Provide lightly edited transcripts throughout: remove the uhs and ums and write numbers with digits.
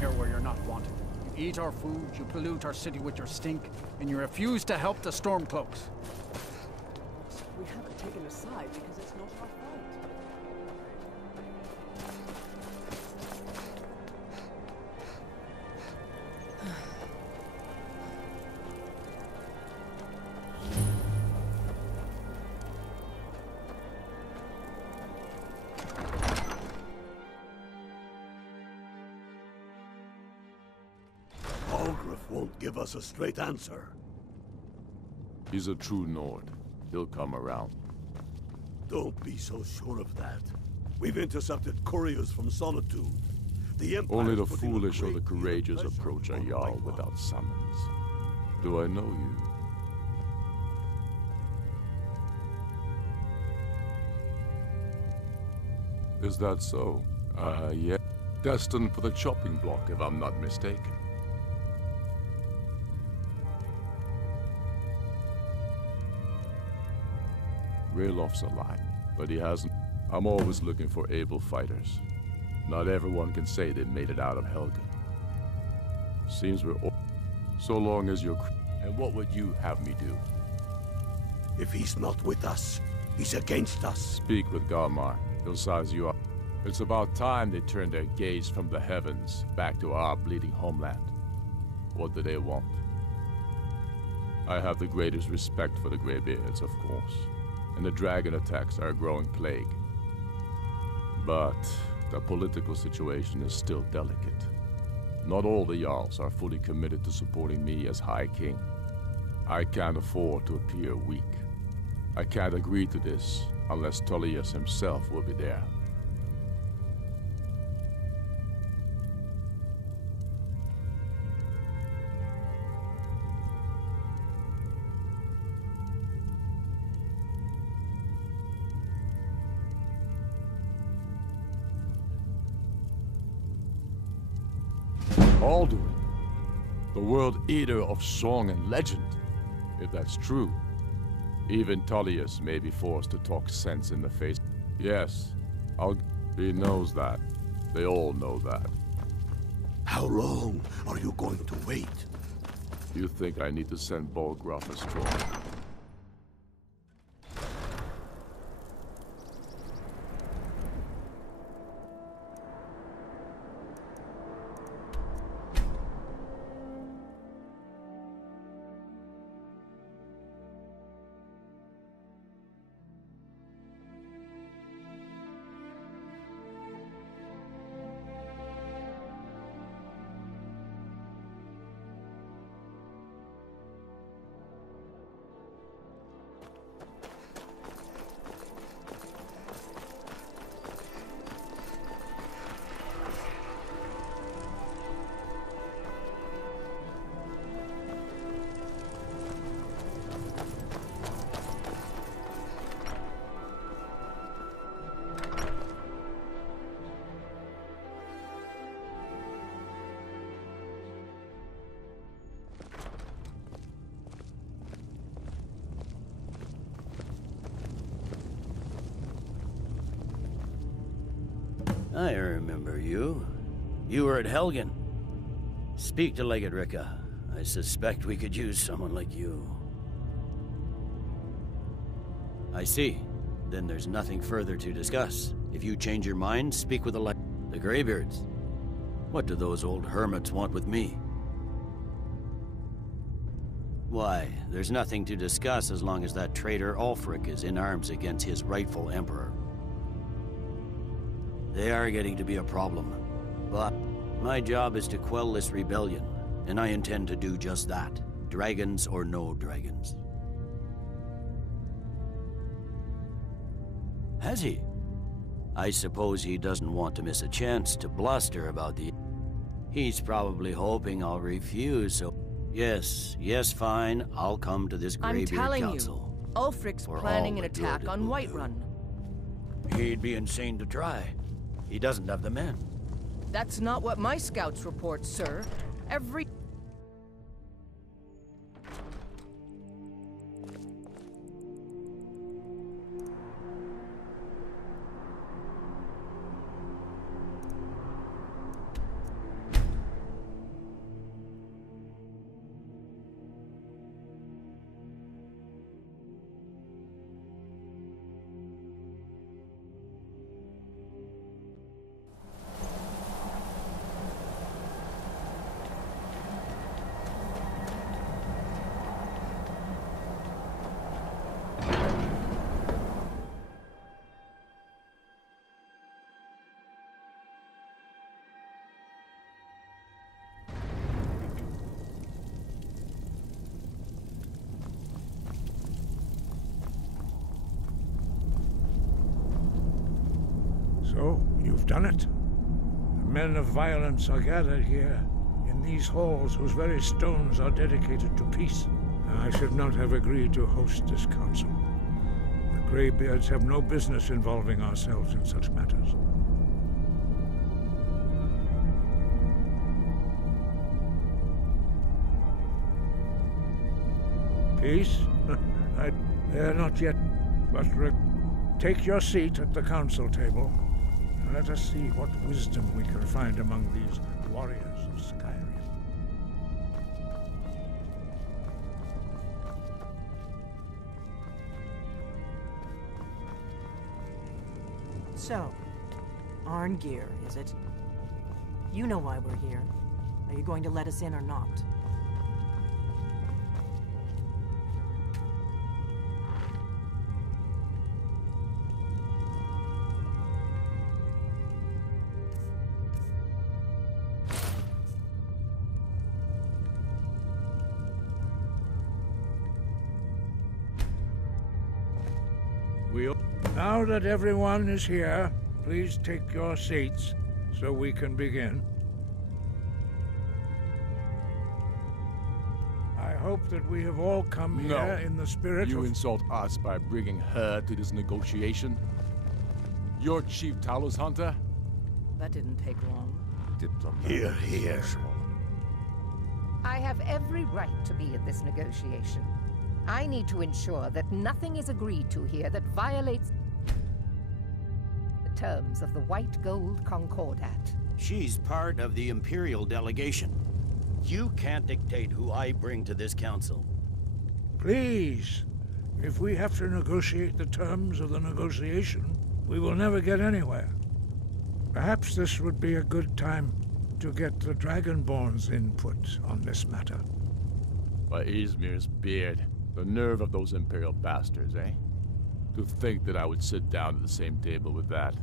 here where you're not wanted. You eat our food, you pollute our city with your stink, and you refuse to help the Stormcloaks. We haven't taken a side because it's not our fight. Won't give us a straight answer. He's a true Nord. He'll come around. Don't be so sure of that. We've intercepted couriers from Solitude. The Empire Only the foolish or the courageous approach a Jarl without summons. Do I know you? Is that so? Yeah. Destined for the chopping block, if I'm not mistaken. Raylof's alive, but he hasn't. I'm always looking for able fighters. Not everyone can say they made it out of Helgen. Seems we're all... So long as you're... And what would you have me do? If he's not with us, he's against us. Speak with Galmar. He'll size you up. It's about time they turned their gaze from the heavens back to our bleeding homeland. What do they want? I have the greatest respect for the Greybeards, of course. And the dragon attacks are a growing plague. But the political situation is still delicate. Not all the Jarls are fully committed to supporting me as High King. I can't afford to appear weak. I can't agree to this unless Tullius himself will be there. Alduin, the world eater of song and legend. If that's true, even Tullius may be forced to talk sense in the face. Yes, he knows that. They all know that. How long are you going to wait? You think I need to send Bolgraf a straw? I remember you. You were at Helgen. Speak to Legate Ricka. I suspect we could use someone like you. I see. Then there's nothing further to discuss. If you change your mind, speak with the Greybeards. What do those old hermits want with me? Why, there's nothing to discuss as long as that traitor Ulfric is in arms against his rightful emperor. They are getting to be a problem, but my job is to quell this rebellion, and I intend to do just that, dragons or no dragons. Has he? I suppose he doesn't want to miss a chance to bluster about the... He's probably hoping I'll refuse, so... Yes, fine, I'll come to this Greybeard Council. You, Ulfric's planning an attack on Whiterun. He'd be insane to try. He doesn't have the men. That's not what my scouts report, sir. Every... So, you've done it. The men of violence are gathered here, in these halls whose very stones are dedicated to peace. I should not have agreed to host this council. The Greybeards have no business involving ourselves in such matters. Peace? They're not yet, but take your seat at the council table, and let us see what wisdom we can find among these warriors of Skyrim. So, Arngeir, is it? You know why we're here. Are you going to let us in or not? Now that everyone is here, please take your seats so we can begin. I hope that we have all come here in the spirit of... You insult us by bringing her to this negotiation? You're Chief Talos Hunter? That didn't take long. Here, here. I have every right to be at this negotiation. I need to ensure that nothing is agreed to here that violates the terms of the White Gold Concordat. She's part of the Imperial delegation. You can't dictate who I bring to this council. Please, if we have to negotiate the terms of the negotiation, we will never get anywhere. Perhaps this would be a good time to get the Dragonborn's input on this matter. By Izmir's beard. The nerve of those Imperial bastards, eh? To think that I would sit down at the same table with that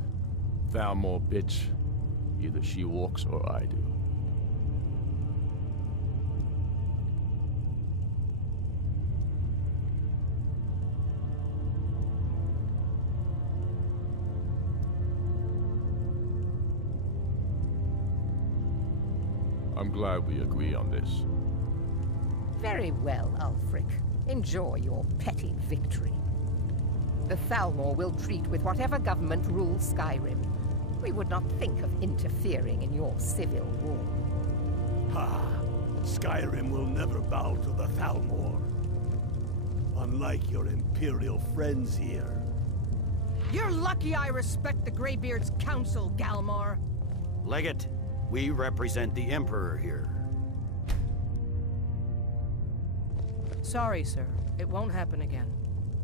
Thalmor bitch. Either she walks or I do. I'm glad we agree on this. Very well, Ulfric. Enjoy your petty victory. The Thalmor will treat with whatever government rules Skyrim. We would not think of interfering in your civil war. Ha! Skyrim will never bow to the Thalmor. Unlike your Imperial friends here. You're lucky I respect the Greybeard's council, Galmar. Legate, we represent the Emperor here. Sorry, sir. It won't happen again.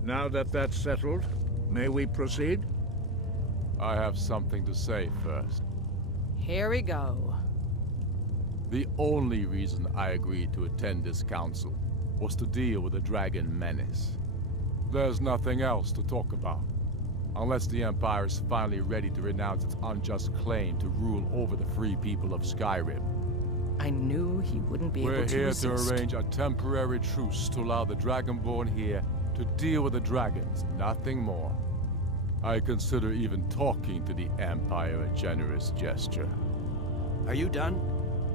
Now that that's settled, may we proceed? I have something to say first. Here we go. The only reason I agreed to attend this council was to deal with the dragon menace. There's nothing else to talk about. Unless the Empire is finally ready to renounce its unjust claim to rule over the free people of Skyrim. I knew he wouldn't be able to resist. We're here to arrange a temporary truce to allow the Dragonborn here to deal with the dragons, nothing more. I consider even talking to the Empire a generous gesture. Are you done?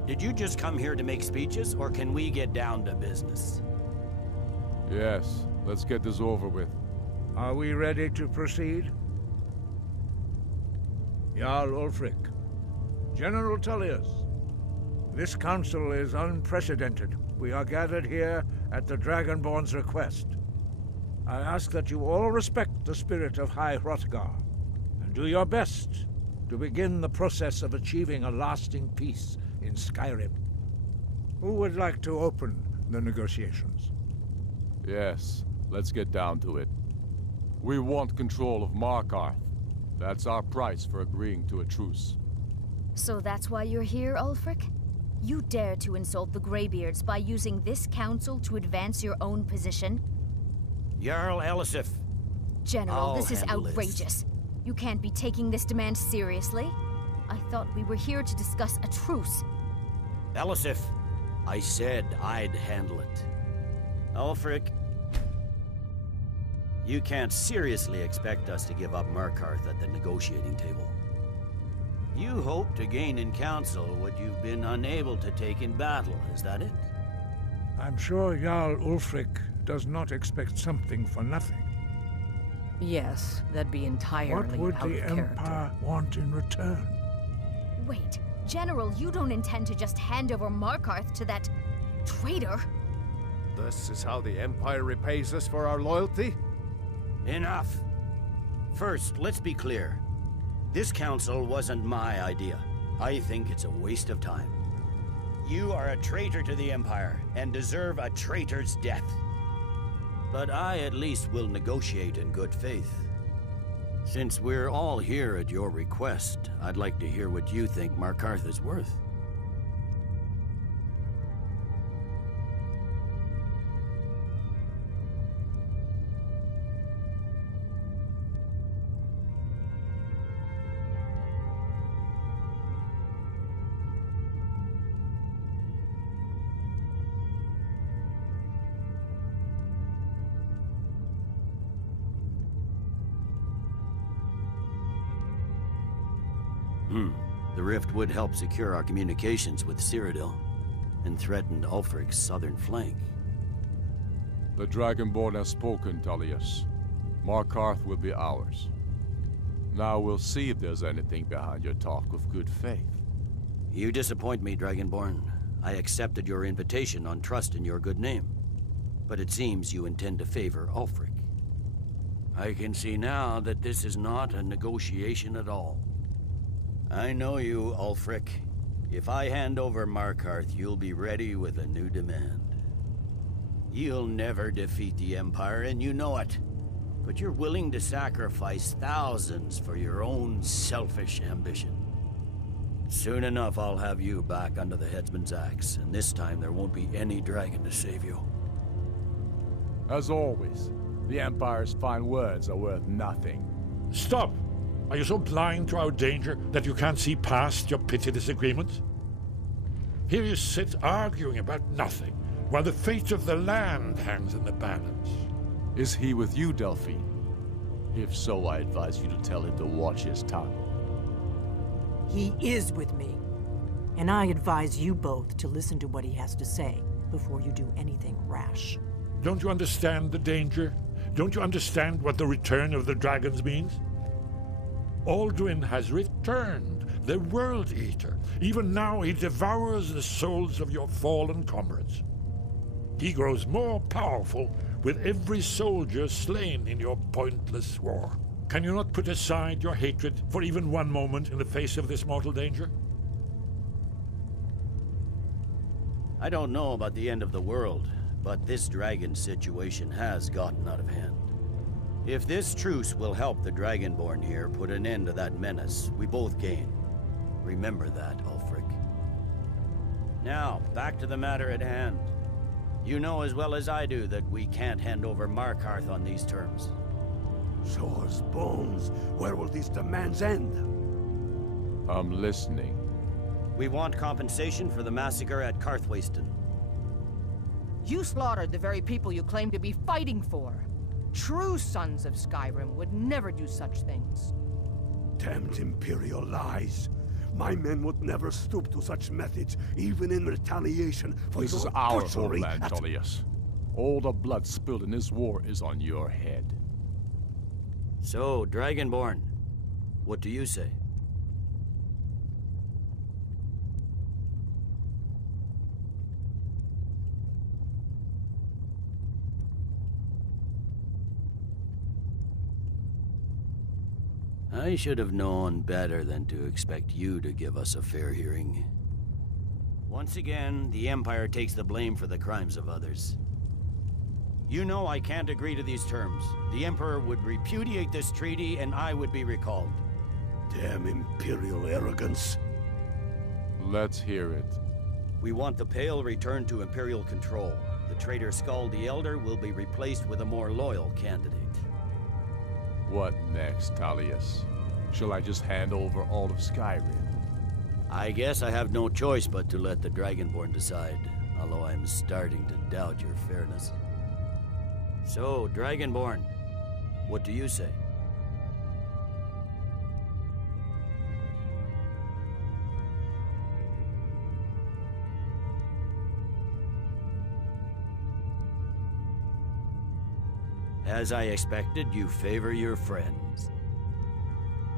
Did you just come here to make speeches, or can we get down to business? Yes, let's get this over with. Are we ready to proceed? Jarl Ulfric, General Tullius, this council is unprecedented. We are gathered here at the Dragonborn's request. I ask that you all respect the spirit of High Hrothgar, and do your best to begin the process of achieving a lasting peace in Skyrim. Who would like to open the negotiations? Yes, let's get down to it. We want control of Markarth. That's our price for agreeing to a truce. So that's why you're here, Ulfric? You dare to insult the Greybeards by using this council to advance your own position? Jarl Elisif. General, this is outrageous. You can't be taking this demand seriously. I thought we were here to discuss a truce. Elisif, I said I'd handle it. Ulfric, you can't seriously expect us to give up Markarth at the negotiating table. You hope to gain in council what you've been unable to take in battle, is that it? I'm sure Jarl Ulfric does not expect something for nothing. Yes, that'd be entirely What would out the of character. Empire want in return? Wait, General, you don't intend to just hand over Markarth to that traitor? This is how the Empire repays us for our loyalty? Enough! First, let's be clear. This council wasn't my idea. I think it's a waste of time. You are a traitor to the Empire, and deserve a traitor's death. But I at least will negotiate in good faith. Since we're all here at your request, I'd like to hear what you think Markarth is worth. The rift would help secure our communications with Cyrodiil, and threatened Ulfric's southern flank. The Dragonborn has spoken, Tullius. Markarth will be ours. Now we'll see if there's anything behind your talk of good faith. You disappoint me, Dragonborn. I accepted your invitation on trust in your good name. But it seems you intend to favor Ulfric. I can see now that this is not a negotiation at all. I know you, Ulfric. If I hand over Markarth, you'll be ready with a new demand. You'll never defeat the Empire, and you know it. But you're willing to sacrifice thousands for your own selfish ambition. Soon enough, I'll have you back under the headsman's axe, and this time there won't be any dragon to save you. As always, the Empire's fine words are worth nothing. Stop! Are you so blind to our danger that you can't see past your petty disagreements? Here you sit arguing about nothing, while the fate of the land hangs in the balance. Is he with you, Delphine? If so, I advise you to tell him to watch his tongue. He is with me. And I advise you both to listen to what he has to say before you do anything rash. Don't you understand the danger? Don't you understand what the return of the dragons means? Alduin has returned, the World Eater. Even now he devours the souls of your fallen comrades. He grows more powerful with every soldier slain in your pointless war. Can you not put aside your hatred for even one moment in the face of this mortal danger? I don't know about the end of the world, but this dragon situation has gotten out of hand. If this truce will help the Dragonborn here put an end to that menace, we both gain. Remember that, Ulfric. Now, back to the matter at hand. You know as well as I do that we can't hand over Markarth on these terms. Show us bones. Where will these demands end? I'm listening. We want compensation for the massacre at Karthwasten. You slaughtered the very people you claim to be fighting for. True sons of Skyrim would never do such things. Damned Imperial lies. My men would never stoop to such methods, even in retaliation for This your is our butchery homeland, at- Tullius. All the blood spilled in this war is on your head. So, Dragonborn, what do you say? I should have known better than to expect you to give us a fair hearing. Once again, the Empire takes the blame for the crimes of others. You know I can't agree to these terms. The Emperor would repudiate this treaty and I would be recalled. Damn Imperial arrogance. Let's hear it. We want the Pale returned to Imperial control. The traitor Skull the Elder will be replaced with a more loyal candidate. What next, Tullius? Shall I just hand over all of Skyrim? I guess I have no choice but to let the Dragonborn decide, although I'm starting to doubt your fairness. So, Dragonborn, what do you say? As I expected, you favor your friends.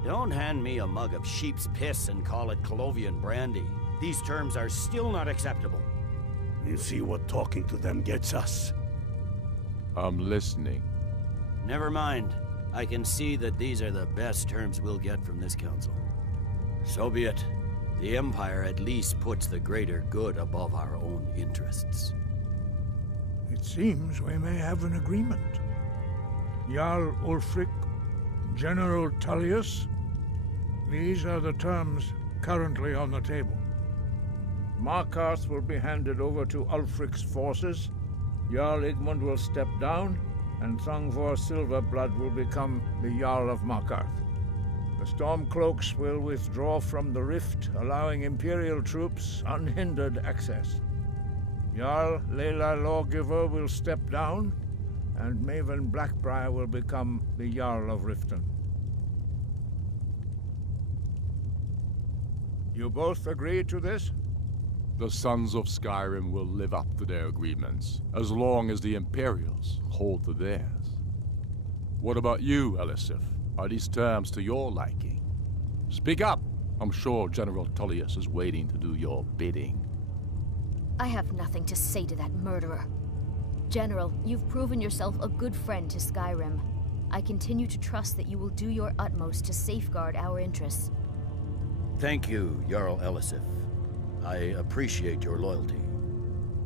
Don't hand me a mug of sheep's piss and call it Colovian brandy. These terms are still not acceptable. You see what talking to them gets us? I'm listening. Never mind. I can see that these are the best terms we'll get from this council. So be it. The Empire at least puts the greater good above our own interests. It seems we may have an agreement. Jarl Ulfric, General Tullius, these are the terms currently on the table. Markarth will be handed over to Ulfric's forces, Jarl Igmund will step down, and Thongvor Silverblood will become the Jarl of Markarth. The Stormcloaks will withdraw from the rift, allowing Imperial troops unhindered access. Jarl Leila Lawgiver will step down, and Maven Blackbriar will become the Jarl of Riften. You both agree to this? The Sons of Skyrim will live up to their agreements, as long as the Imperials hold to theirs. What about you, Elisif? Are these terms to your liking? Speak up! I'm sure General Tullius is waiting to do your bidding. I have nothing to say to that murderer. General, you've proven yourself a good friend to Skyrim. I continue to trust that you will do your utmost to safeguard our interests. Thank you, Jarl Elisif. I appreciate your loyalty.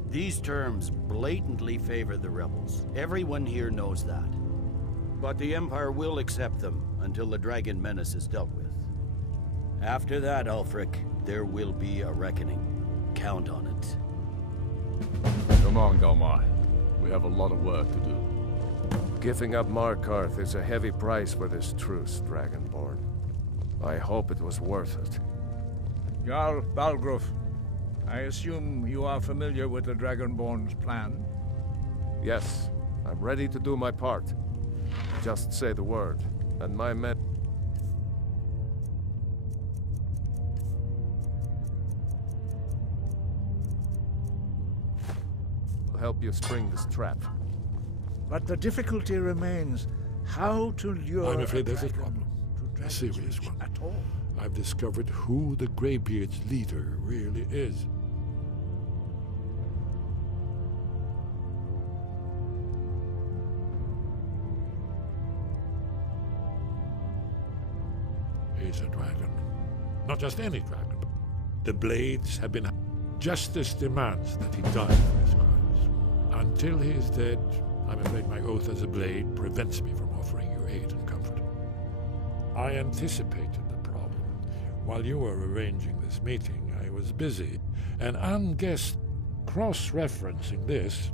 These terms blatantly favor the rebels. Everyone here knows that. But the Empire will accept them until the Dragon Menace is dealt with. After that, Ulfric, there will be a reckoning. Count on it. Come on, Galmai. We have a lot of work to do. Giving up Markarth is a heavy price for this truce, Dragonborn. I hope it was worth it. Jarl Balgruuf, I assume you are familiar with the Dragonborn's plan? Yes, I'm ready to do my part. Just say the word, and my men will help you spring this trap. But the difficulty remains how to lure... I'm afraid there's a problem. A serious one. At all. I've discovered who the Greybeard's leader really is. He's a dragon. Not just any dragon. The Blades have been... Justice demands that he die for his crimes. Until he is dead, I'm afraid my oath as a Blade prevents me from offering you aid and comfort. I anticipated the problem. While you were arranging this meeting, I was busy, and unguessed cross-referencing this.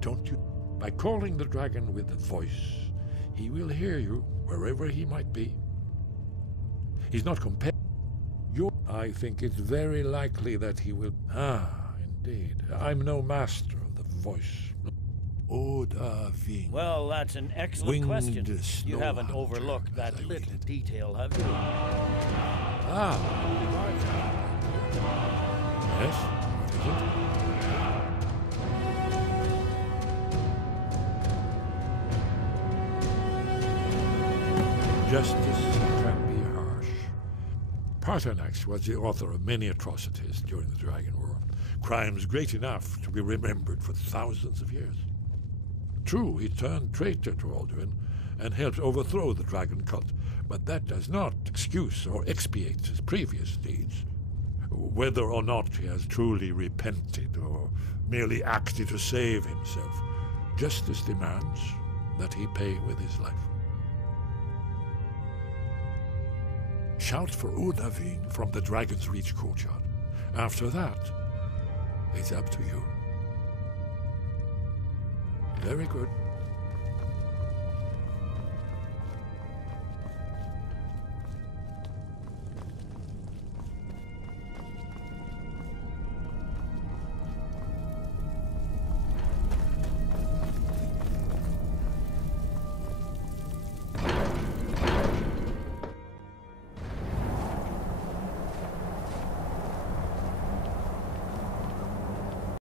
Don't you? By calling the dragon with the voice, he will hear you wherever he might be. He's not compared. I think it's very likely that he will... indeed. I'm no master of the voice. Well, that's an excellent question. You haven't overlooked that little detail, have you? Yes? What is it? Justice can be harsh. Paternax was the author of many atrocities during the Dragon War. Crimes great enough to be remembered for thousands of years. True, he turned traitor to Alduin and helped overthrow the dragon cult, but that does not excuse or expiate his previous deeds. Whether or not he has truly repented or merely acted to save himself, justice demands that he pay with his life. Shout for Udavin from the Dragon's Reach courtyard. After that, it's up to you. Very good.